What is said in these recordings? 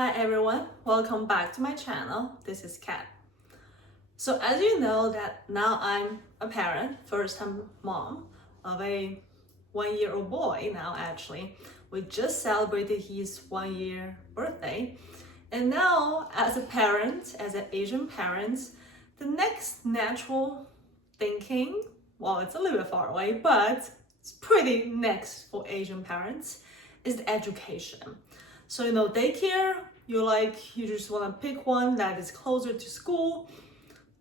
Hi everyone, welcome back to my channel. This is Kat. So as you know that now I'm a parent, first-time mom of a 1-year-old boy now actually. We just celebrated his 1-year birthday. And now as a parent, as an Asian parent, the next natural thinking, well, it's a little bit far away, but it's pretty next for Asian parents, is the education. So, daycare, you just want to pick one that is closer to school,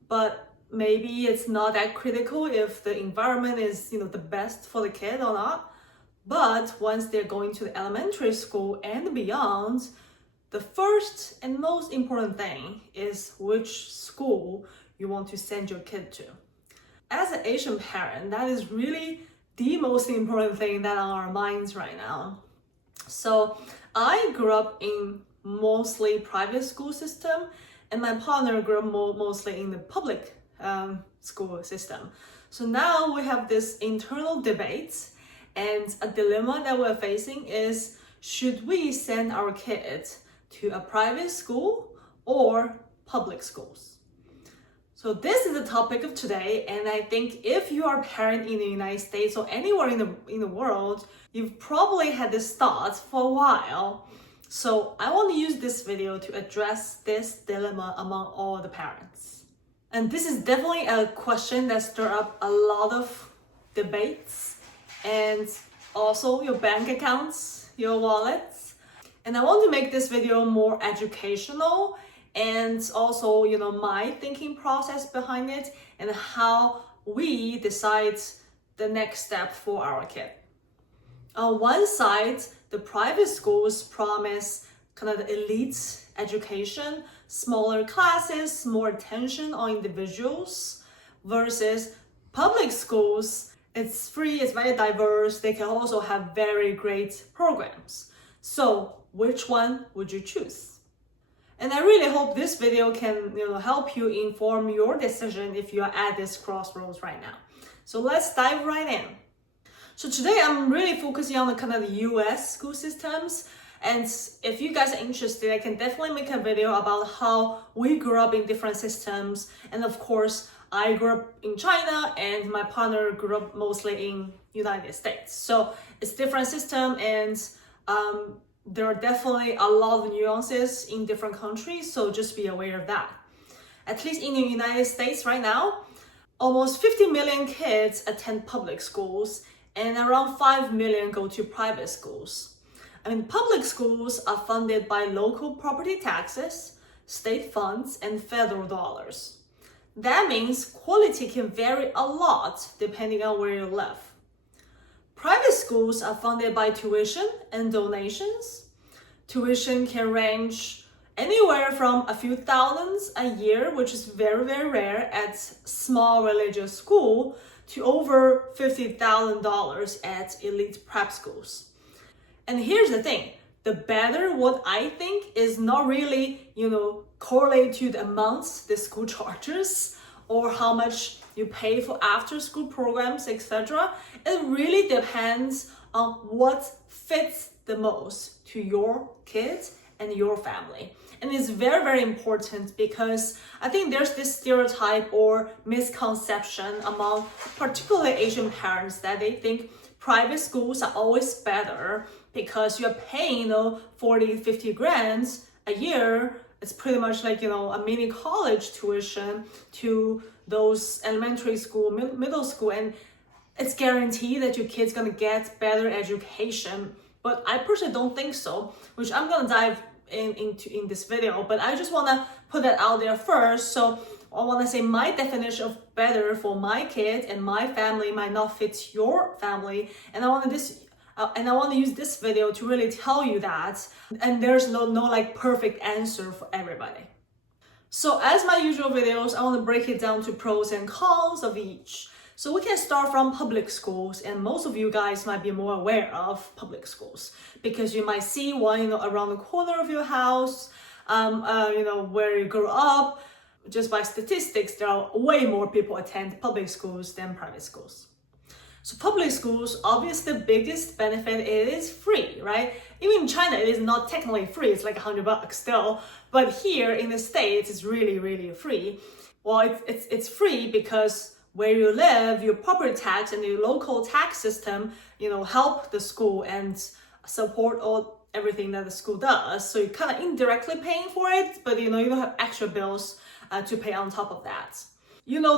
but maybe it's not that critical if the environment is, the best for the kid or not. But once they're going to the elementary school and beyond, the first and most important thing is which school you want to send your kid to. As an Asian parent, that is really the most important thing that on our minds right now. So I grew up in mostly private school system, and my partner grew up mostly in the public school system. So now we have this internal debates, and a dilemma that we're facing is, should we send our kids to a private school or public schools? So this is the topic of today, and I think if you are a parent in the United States or anywhere in the world, you've probably had this thought for a while. So I want to use this video to address this dilemma among all the parents. And this is definitely a question that stirred up a lot of debates and also your bank accounts, your wallets. And I want to make this video more educational and also, my thinking process behind it and how we decide the next step for our kid. On one side, the private schools promise kind of the elite education, smaller classes, more attention on individuals, versus public schools. It's free, it's very diverse, they can also have very great programs. So which one would you choose? And I really hope this video can help you inform your decision if you are at this crossroads right now. So let's dive right in. So today I'm really focusing on the kind of the US school systems. And if you guys are interested, I can definitely make a video about how we grew up in different systems. And of course, I grew up in China and my partner grew up mostly in United States. So it's different system, and there are definitely a lot of nuances in different countries, so just be aware of that. At least in the United States right now, almost 50 million kids attend public schools and around 5 million go to private schools. Public schools are funded by local property taxes, state funds, and federal dollars. That means quality can vary a lot depending on where you live. Private schools are funded by tuition and donations. Tuition can range anywhere from a few thousands a year, which is very, very rare at small religious school, to over $50,000 at elite prep schools. And here's the thing, the better what I think is not really, correlated to the amounts the school charges or how much you pay for after school programs, etc. It really depends on what fits the most to your kids and your family. And it's very, very important because I think there's this stereotype or misconception among particularly Asian parents that they think private schools are always better because you're paying 40, 50 grand a year. It's pretty much like, a mini college tuition to those elementary school, middle school, and it's guaranteed that your kid's gonna get better education. But I personally don't think so, which I'm gonna dive into in this video, but I just wanna put that out there first. So I wanna say my definition of better for my kid and my family might not fit your family, and I want to use this video to really tell you that, and there's no like perfect answer for everybody. So as my usual videos, I want to break it down to pros and cons of each. So we can start from public schools, and most of you guys might be more aware of public schools because you might see one around the corner of your house, where you grew up. Just by statistics, there are way more people attend public schools than private schools. So public schools, obviously the biggest benefit is free, right? Even in China, it is not technically free. It's like $100 still. But here in the States, it's really, really free. Well, it's free because where you live, your property tax and your local tax system, help the school and support everything that the school does. So you're kind of indirectly paying for it, but you don't have extra bills to pay on top of that.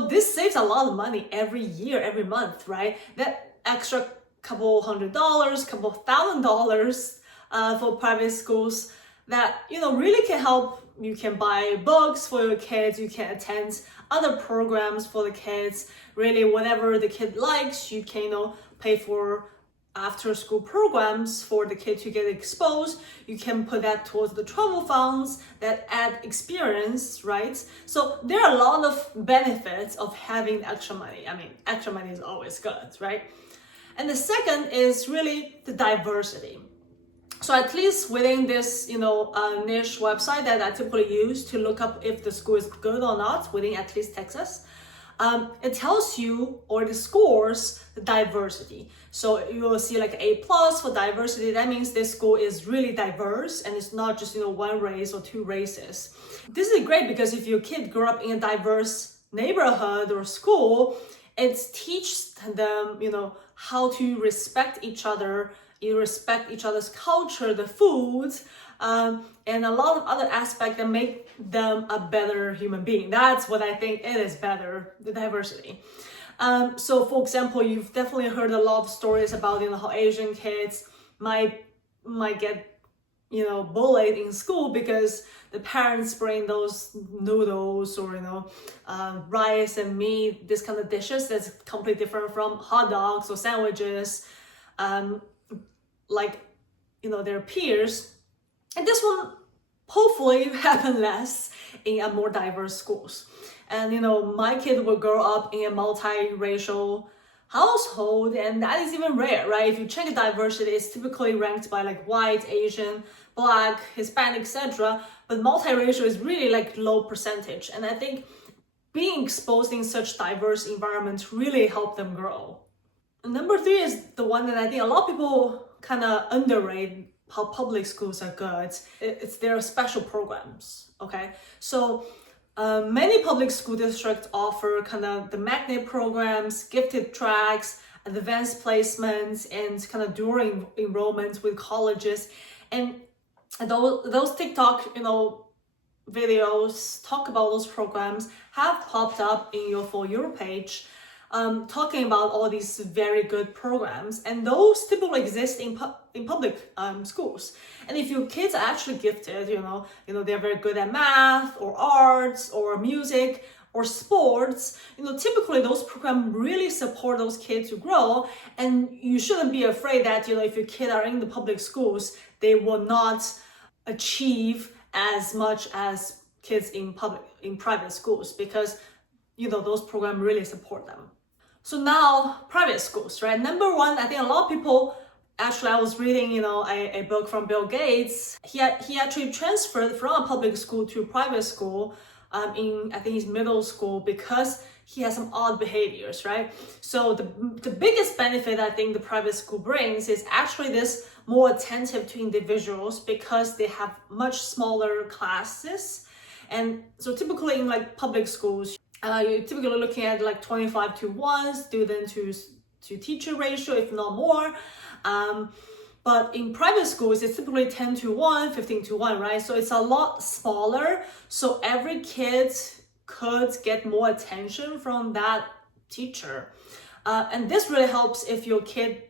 This saves a lot of money every year, every month, right? That extra couple $100, couple $1,000 for private schools that, really can help. You can buy books for your kids, you can attend other programs for the kids, really whatever the kid likes, you can, pay for after school programs for the kid to get exposed. You can put that towards the travel funds that add experience, right? So there are a lot of benefits of having extra money. I mean, extra money is always good, right? And the second is really the diversity. So at least within this, niche website that I typically use to look up if the school is good or not, within at least Texas, it tells you, or the scores, the diversity. So you will see like A+ for diversity. That means this school is really diverse and it's not just, one race or two races. This is great because if your kid grew up in a diverse neighborhood or school, it teaches them, how to respect each other. You respect each other's culture, the foods, and a lot of other aspects that make them a better human being. That's what I think it is better, the diversity. So for example, you've definitely heard a lot of stories about, how Asian kids might get, bullied in school because the parents bring those noodles or, rice and meat, this kind of dishes that's completely different from hot dogs or sandwiches. Their peers. And this will hopefully happen less in a more diverse schools. And, my kid will grow up in a multiracial household, and that is even rare, right? If you check the diversity, it's typically ranked by like white, Asian, Black, Hispanic, etc. But multiracial is really like low percentage. And I think being exposed in such diverse environments really help them grow. And number 3 is the one that I think a lot of people kind of underrate how public schools are good. It's their special programs, okay? So many public school districts offer kind of the magnet programs, gifted tracks, advanced placements, and kind of during enrollment with colleges. And those TikTok, videos talk about those programs have popped up in your For You page. Talking about all these very good programs, and those typically exist in public schools. And if your kids are actually gifted, they're very good at math or arts or music or sports, typically those programs really support those kids to grow. And you shouldn't be afraid that, if your kids are in the public schools, they will not achieve as much as kids in private schools, because, those programs really support them. So now, private schools, right? Number 1, I think a lot of people, actually I was reading, a book from Bill Gates. He actually transferred from a public school to a private school in, I think, his middle school because he has some odd behaviors, right? So the biggest benefit I think the private school brings is actually this more attentive to individuals because they have much smaller classes. And so typically in like public schools, you're typically looking at like 25:1 student to teacher ratio, if not more. But in private schools, it's typically 10:1, 15:1, right? So it's a lot smaller. So every kid could get more attention from that teacher. And this really helps if your kid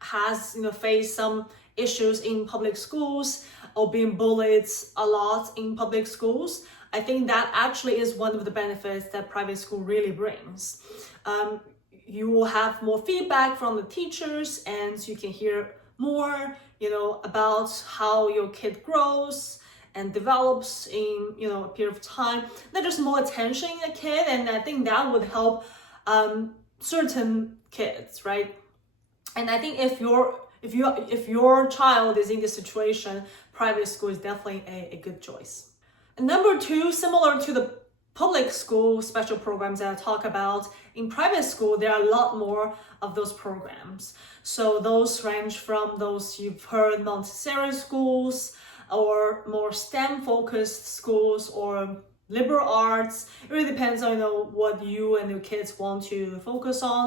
has, faced some issues in public schools or being bullied a lot in public schools. I think that actually is one of the benefits that private school really brings. You will have more feedback from the teachers, and you can hear more, about how your kid grows and develops in, a period of time. Not just more attention in a kid, and I think that would help certain kids, right? And I think if your child is in this situation, private school is definitely a good choice. And number 2, similar to the public school special programs that I talk about. In private school, there are a lot more of those programs. So those range from those you've heard, Montessori schools, or more STEM focused schools, or liberal arts. It really depends on what you and your kids want to focus on.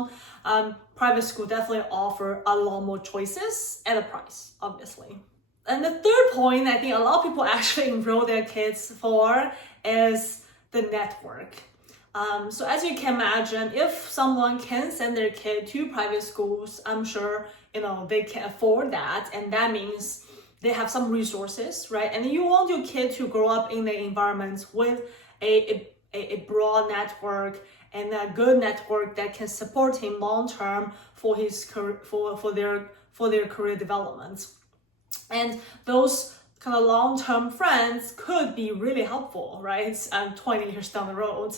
Private school definitely offer a lot more choices at a price, obviously. And the third point I think a lot of people actually enroll their kids for is the network. So as you can imagine, if someone can send their kid to private schools, I'm sure they can afford that, and that means they have some resources, right? And you want your kid to grow up in the environment with a broad network and a good network that can support him long term for his career, for their career development. And those kind of long-term friends could be really helpful, right? 20 years down the road,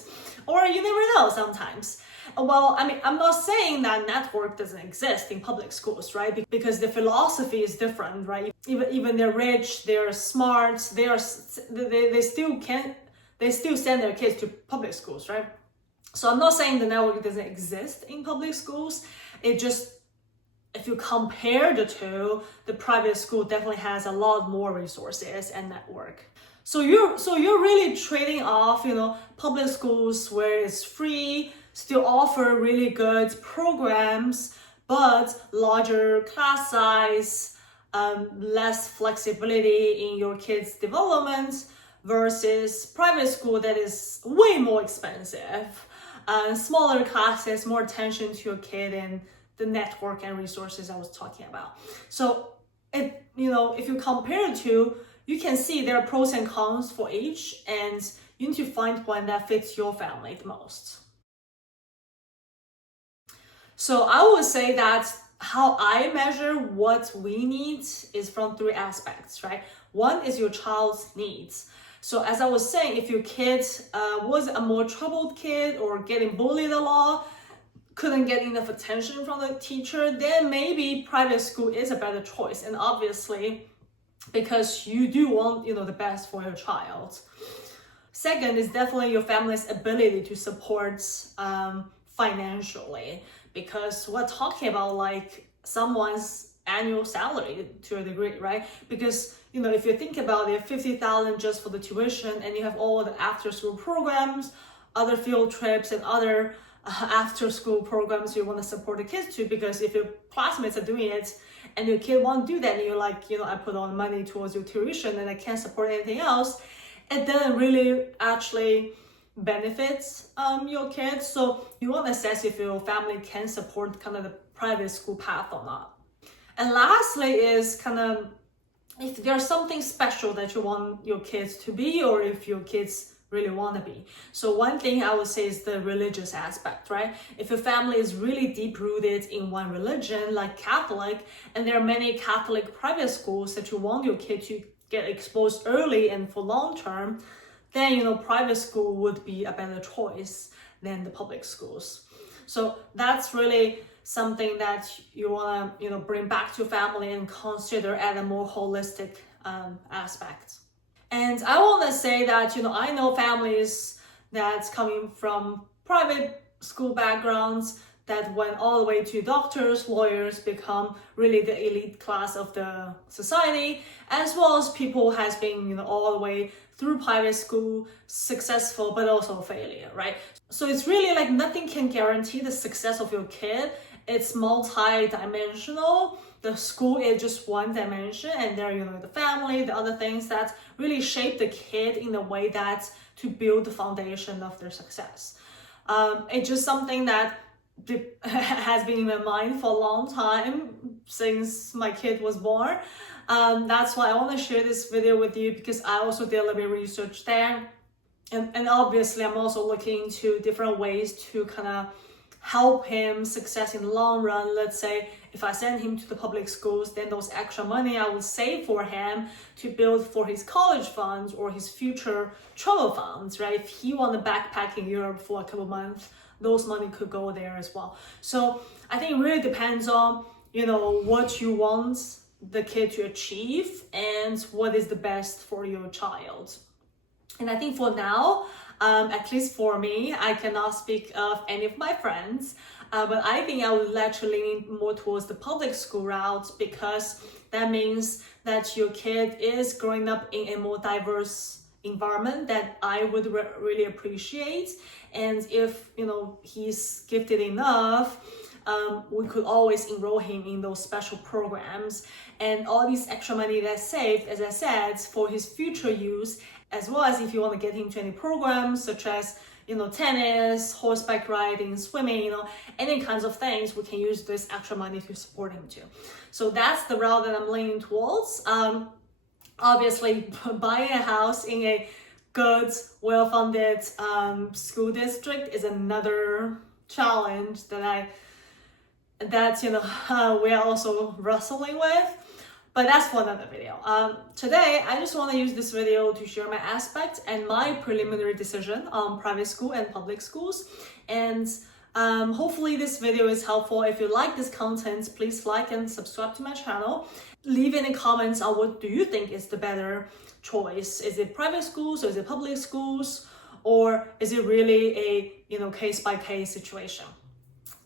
or you never know sometimes. Well, I mean, I'm not saying that network doesn't exist in public schools, right? Because the philosophy is different, right? Even they're rich, they're smart, they still send their kids to public schools, right? So I'm not saying the network doesn't exist in public schools. It just, if you compare the two, the private school definitely has a lot more resources and network. So you're really trading off, public schools where it's free, still offer really good programs, but larger class size, less flexibility in your kids' development, versus private school that is way more expensive, smaller classes, more attention to your kid, and the network and resources I was talking about. So if you compare the two, you can see there are pros and cons for each, and you need to find one that fits your family the most. So I would say that how I measure what we need is from three aspects, right? One is your child's needs. So as I was saying, if your kid was a more troubled kid or getting bullied a lot, couldn't get enough attention from the teacher, then maybe private school is a better choice. And obviously, because you do want the best for your child. Second is definitely your family's ability to support financially, because we're talking about like someone's annual salary to a degree, right? Because if you think about it, 50,000 just for the tuition, and you have all the after-school programs, other field trips, and other after-school programs you want to support the kids to, because if your classmates are doing it and your kid won't do that, and you're like, I put all the money towards your tuition and I can't support anything else, it doesn't really actually benefit your kids. So you want to assess if your family can support kind of the private school path or not. And lastly is kind of if there's something special that you want your kids to be, or if your kids really want to be. So one thing I would say is the religious aspect, right? If your family is really deep rooted in one religion, like Catholic, and there are many Catholic private schools that you want your kid to get exposed early and for long term, then private school would be a better choice than the public schools. So that's really something that you want to bring back to family and consider at a more holistic aspect. And I want to say that I know families that's coming from private school backgrounds that went all the way to doctors, lawyers, become really the elite class of the society, as well as people has been all the way through private school, successful but also failure, right? So it's really like nothing can guarantee the success of your kid. It's multi-dimensional. The school is just one dimension, and there the family, the other things that really shape the kid in the way that to build the foundation of their success. It's just something that has been in my mind for a long time since my kid was born. That's why I want to share this video with you, because I also did a little bit of research there, and obviously I'm also looking into different ways to kind of help him success in the long run. Let's say if I send him to the public schools, then those extra money I will save for him to build for his college funds or his future travel funds, right? If he want to backpack in Europe for a couple months, those money could go there as well. So I think it really depends on what you want the kid to achieve and what is the best for your child. And I think for now, at least for me, I cannot speak of any of my friends, but I think I would actually lean more towards the public school route, because that means that your kid is growing up in a more diverse environment that I would really appreciate. And if he's gifted enough, we could always enroll him in those special programs, and all this extra money that's saved, as I said, for his future use, as well as if you want to get him to any programs such as tennis, horseback riding, swimming, any kinds of things, we can use this extra money to support him too. So that's the route that I'm leaning towards. Obviously, buying a house in a good, well-funded school district is another challenge that we are also wrestling with, but that's for another video. Today, I just want to use this video to share my aspect and my preliminary decision on private school and public schools. And hopefully this video is helpful. If you like this content, please like and subscribe to my channel. Leave any comments on what do you think is the better choice. Is it private schools, or is it public schools, or is it really a case-by-case situation?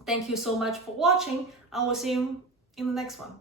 Thank you so much for watching. I will see you in the next one.